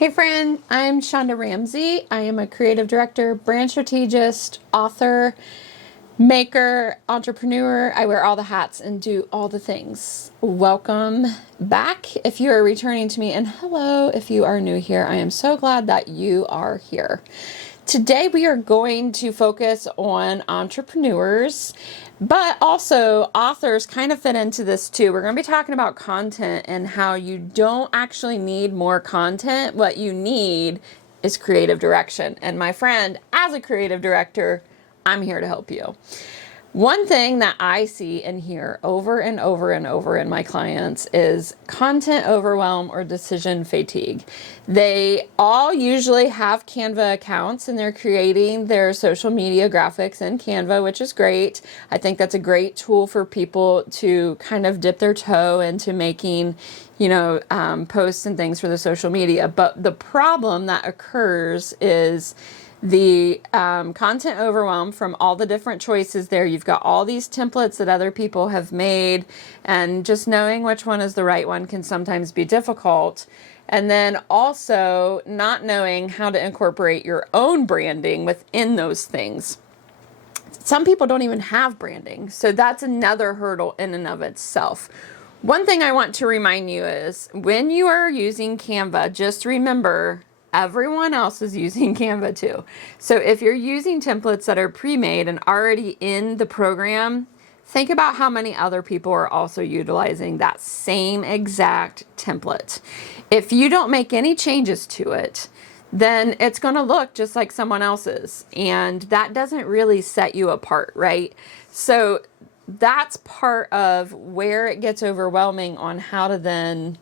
Hey friend, I'm Shonda Ramsey. I am a creative director, brand strategist, author, maker, entrepreneur. I wear all the hats and do all the things. Welcome back if you are returning to me, and hello if you are new here. I am so glad that you are here. Today we are going to focus on entrepreneurs, but also authors kind of fit into this too. We're going to be talking about content and how you don't actually need more content. What you need is creative direction. And my friend, as a creative director, I'm here to help you. One thing that I see and hear over and over and over in my clients is content overwhelm or decision fatigue. They all usually have Canva accounts and they're creating their social media graphics in Canva, which is great. I think that's a great tool for people to kind of dip their toe into making, posts and things for the social media. But the problem that occurs is the content overwhelm from all the different choices there. You've got all these templates that other people have made, and just knowing which one is the right one can sometimes be difficult. And then also not knowing how to incorporate your own branding within those things. Some people don't even have branding, so that's another hurdle in and of itself. One thing I want to remind you is when you are using Canva, just remember everyone else is using Canva too. So if you're using templates that are pre-made and already in the program, think about how many other people are also utilizing that same exact template. If you don't make any changes to it, then it's going to look just like someone else's, and that doesn't really set you apart, right? So that's part of where it gets overwhelming on how to then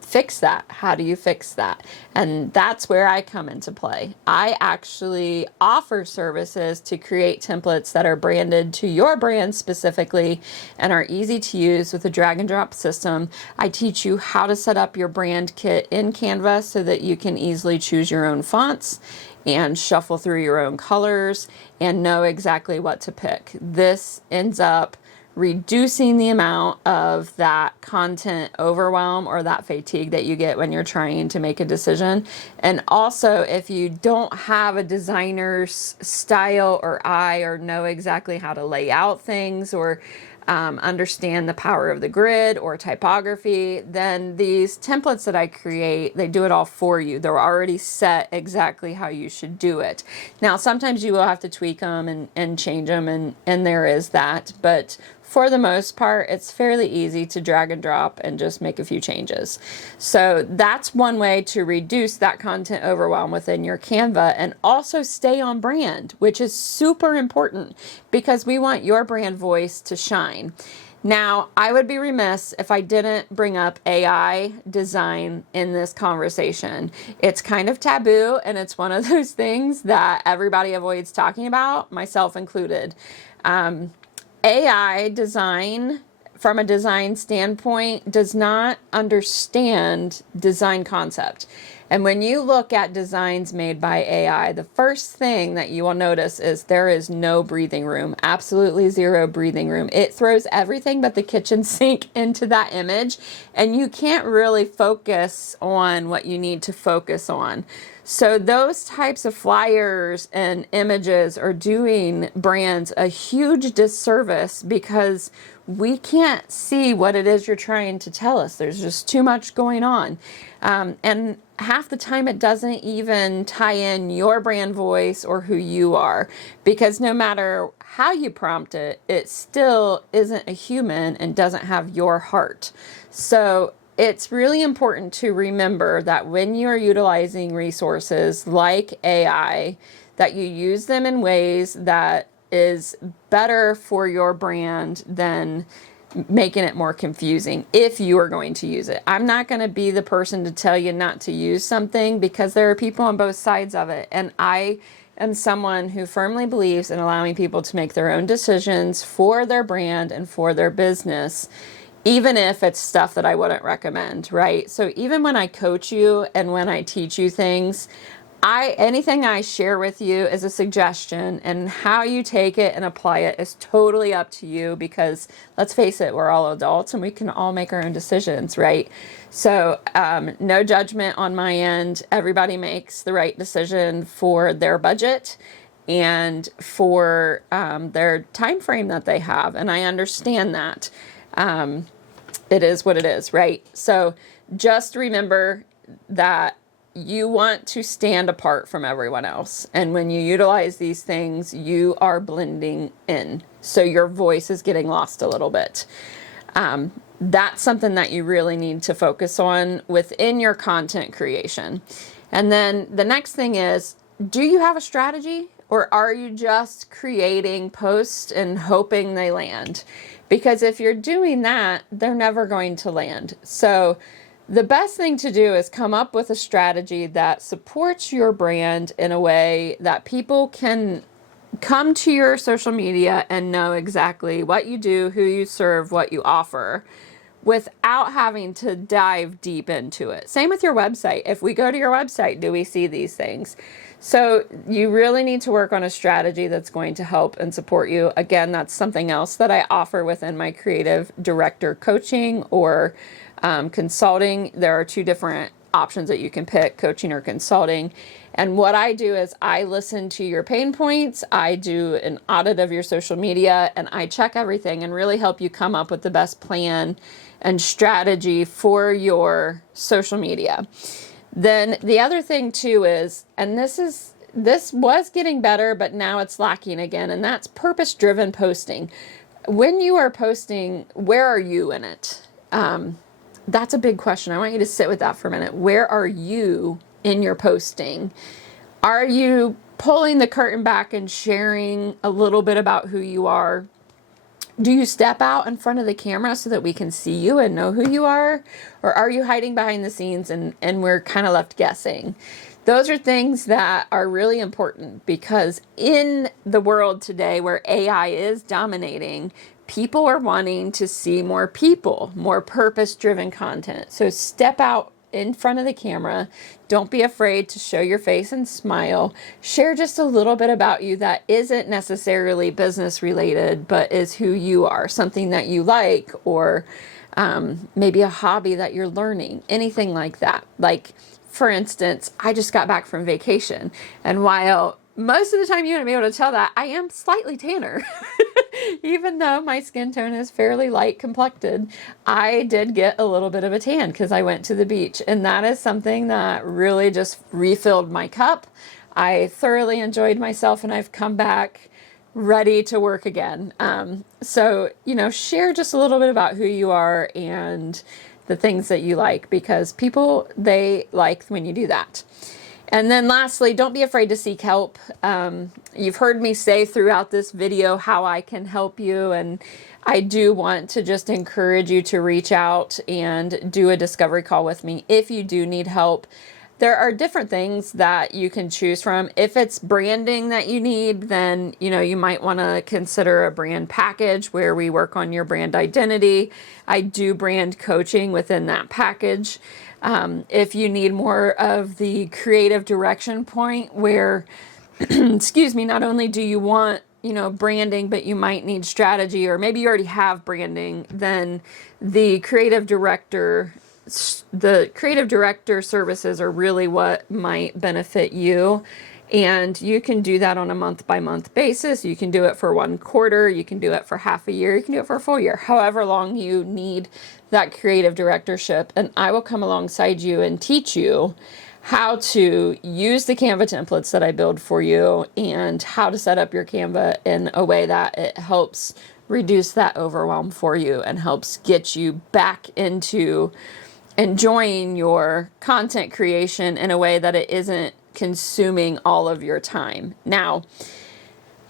fix that. How do you fix that? And that's where I come into play. I actually offer services to create templates that are branded to your brand specifically and are easy to use with a drag and drop system. I teach you how to set up your brand kit in Canva so that you can easily choose your own fonts and shuffle through your own colors and know exactly what to pick. This ends up reducing the amount of that content overwhelm or that fatigue that you get when you're trying to make a decision. And also, if you don't have a designer's style or eye or know exactly how to lay out things or understand the power of the grid or typography, then these templates that I create, they do it all for you. They're already set exactly how you should do it. Now, sometimes you will have to tweak them and change them, and there is that, but for the most part, it's fairly easy to drag and drop and just make a few changes. So that's one way to reduce that content overwhelm within your Canva and also stay on brand, which is super important because we want your brand voice to shine. Now, I would be remiss if I didn't bring up AI design in this conversation. It's kind of taboo, and it's one of those things that everybody avoids talking about, myself included. AI design, from a design standpoint, does not understand design concept. And when you look at designs made by AI, the first thing that you will notice is there is no breathing room, absolutely zero breathing room. It throws everything but the kitchen sink into that image, and you can't really focus on what you need to focus on. So those types of flyers and images are doing brands a huge disservice because we can't see what it is you're trying to tell us. There's just too much going on. And half the time it doesn't even tie in your brand voice or who you are, because no matter how you prompt it, it still isn't a human and doesn't have your heart. So it's really important to remember that when you're utilizing resources like AI, that you use them in ways that is better for your brand than making it more confusing if you are going to use it. I'm not going to be the person to tell you not to use something because there are people on both sides of it. And I am someone who firmly believes in allowing people to make their own decisions for their brand and for their business, even if it's stuff that I wouldn't recommend, right? So even when I coach you and when I teach you things, Anything I share with you is a suggestion, and how you take it and apply it is totally up to you, because let's face it, we're all adults and we can all make our own decisions, right? So no judgment on my end. Everybody makes the right decision for their budget and for their time frame that they have, and I understand that. It is what it is, right? So just remember that you want to stand apart from everyone else. And when you utilize these things, you are blending in. So your voice is getting lost a little bit. That's something that you really need to focus on within your content creation. And then the next thing is, do you have a strategy, or are you just creating posts and hoping they land? Because if you're doing that, they're never going to land. So the best thing to do is come up with a strategy that supports your brand in a way that people can come to your social media and know exactly what you do, who you serve, what you offer, without having to dive deep into it. Same with your website. If we go to your website, do we see these things? So you really need to work on a strategy that's going to help and support you. Again, that's something else that I offer within my creative director coaching or consulting. There are two different options that you can pick, coaching or consulting. And what I do is I listen to your pain points, I do an audit of your social media, and I check everything and really help you come up with the best plan and strategy for your social media. Then the other thing too is, and this was getting better, but now it's lacking again, and that's purpose-driven posting. When you are posting, where are you in it? That's a big question. I want you to sit with that for a minute. Where are you in your posting? Are you pulling the curtain back and sharing a little bit about who you are? Do you step out in front of the camera so that we can see you and know who you are? Or are you hiding behind the scenes and we're kind of left guessing? Those are things that are really important, because in the world today where AI is dominating, people are wanting to see more people, more purpose-driven content. So step out in front of the camera. Don't be afraid to show your face and smile. Share just a little bit about you that isn't necessarily business related, but is who you are, something that you like, or maybe a hobby that you're learning, anything like that. Like, for instance, I just got back from vacation, and while most of the time you wouldn't be able to tell that, I am slightly tanner. Even though my skin tone is fairly light complected, I did get a little bit of a tan because I went to the beach. And that is something that really just refilled my cup. I thoroughly enjoyed myself, and I've come back ready to work again. So, share just a little bit about who you are and the things that you like, because people, they like when you do that. And then lastly, don't be afraid to seek help. You've heard me say throughout this video how I can help you, and I do want to just encourage you to reach out and do a discovery call with me if you do need help. There are different things that you can choose from. If it's branding that you need, then you might want to consider a brand package where we work on your brand identity. I do brand coaching within that package. If you need more of the creative direction point where, excuse me, not only do you want, branding, but you might need strategy, or maybe you already have branding, then the creative director services are really what might benefit you. And you can do that on a month-by-month basis. You can do it for 1 quarter. You can do it for half a year. You can do it for a full year, however long you need that creative directorship. And I will come alongside you and teach you how to use the Canva templates that I build for you, and how to set up your Canva in a way that it helps reduce that overwhelm for you and helps get you back into enjoying your content creation in a way that it isn't consuming all of your time. Now,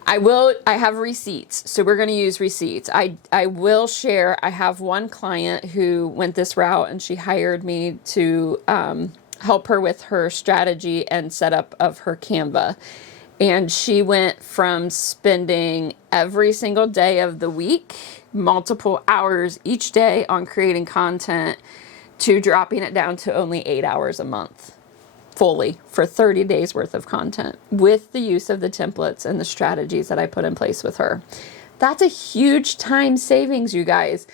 I have receipts, so we're going to use receipts. I will share, I have one client who went this route, and she hired me to help her with her strategy and setup of her Canva. And she went from spending every single day of the week, multiple hours each day on creating content, to dropping it down to only 8 hours a month. fully for 30 days worth of content with the use of the templates and the strategies that I put in place with her. That's a huge time savings, you guys.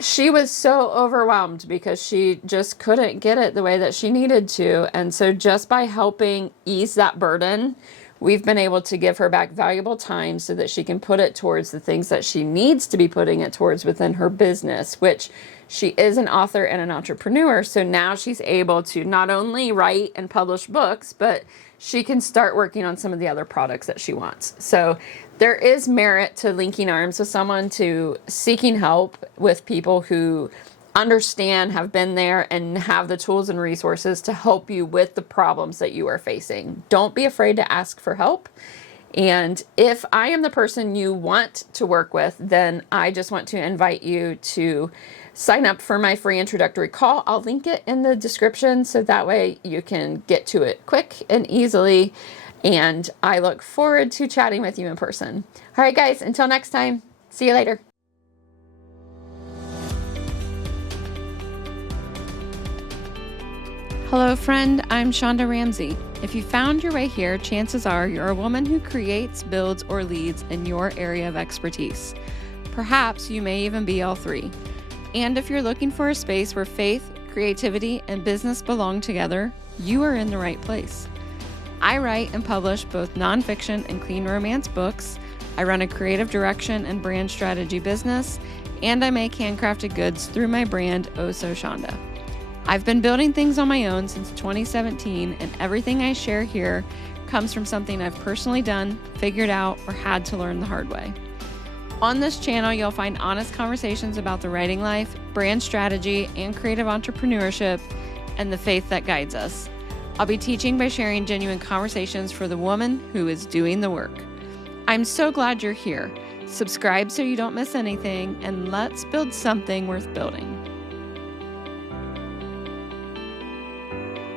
She was so overwhelmed because she just couldn't get it the way that she needed to. And so just by helping ease that burden, we've been able to give her back valuable time so that she can put it towards the things that she needs to be putting it towards within her business, which she is an author and an entrepreneur. So now she's able to not only write and publish books, but she can start working on some of the other products that she wants. So there is merit to linking arms with someone, to seeking help with people who understand, have been there, and have the tools and resources to help you with the problems that you are facing. Don't be afraid to ask for help. And if I am the person you want to work with, then I just want to invite you to sign up for my free introductory call. I'll link it in the description so that way you can get to it quick and easily. And I look forward to chatting with you in person. All right, guys, until next time, see you later. Hello, friend. I'm Shonda Ramsey. If you found your way here, chances are you're a woman who creates, builds, or leads in your area of expertise. Perhaps you may even be all three. And if you're looking for a space where faith, creativity, and business belong together, you are in the right place. I write and publish both nonfiction and clean romance books. I run a creative direction and brand strategy business, and I make handcrafted goods through my brand, Oh So Shonda. I've been building things on my own since 2017, and everything I share here comes from something I've personally done, figured out, or had to learn the hard way. On this channel, you'll find honest conversations about the writing life, brand strategy, and creative entrepreneurship, and the faith that guides us. I'll be teaching by sharing genuine conversations for the woman who is doing the work. I'm so glad you're here. Subscribe so you don't miss anything, and let's build something worth building.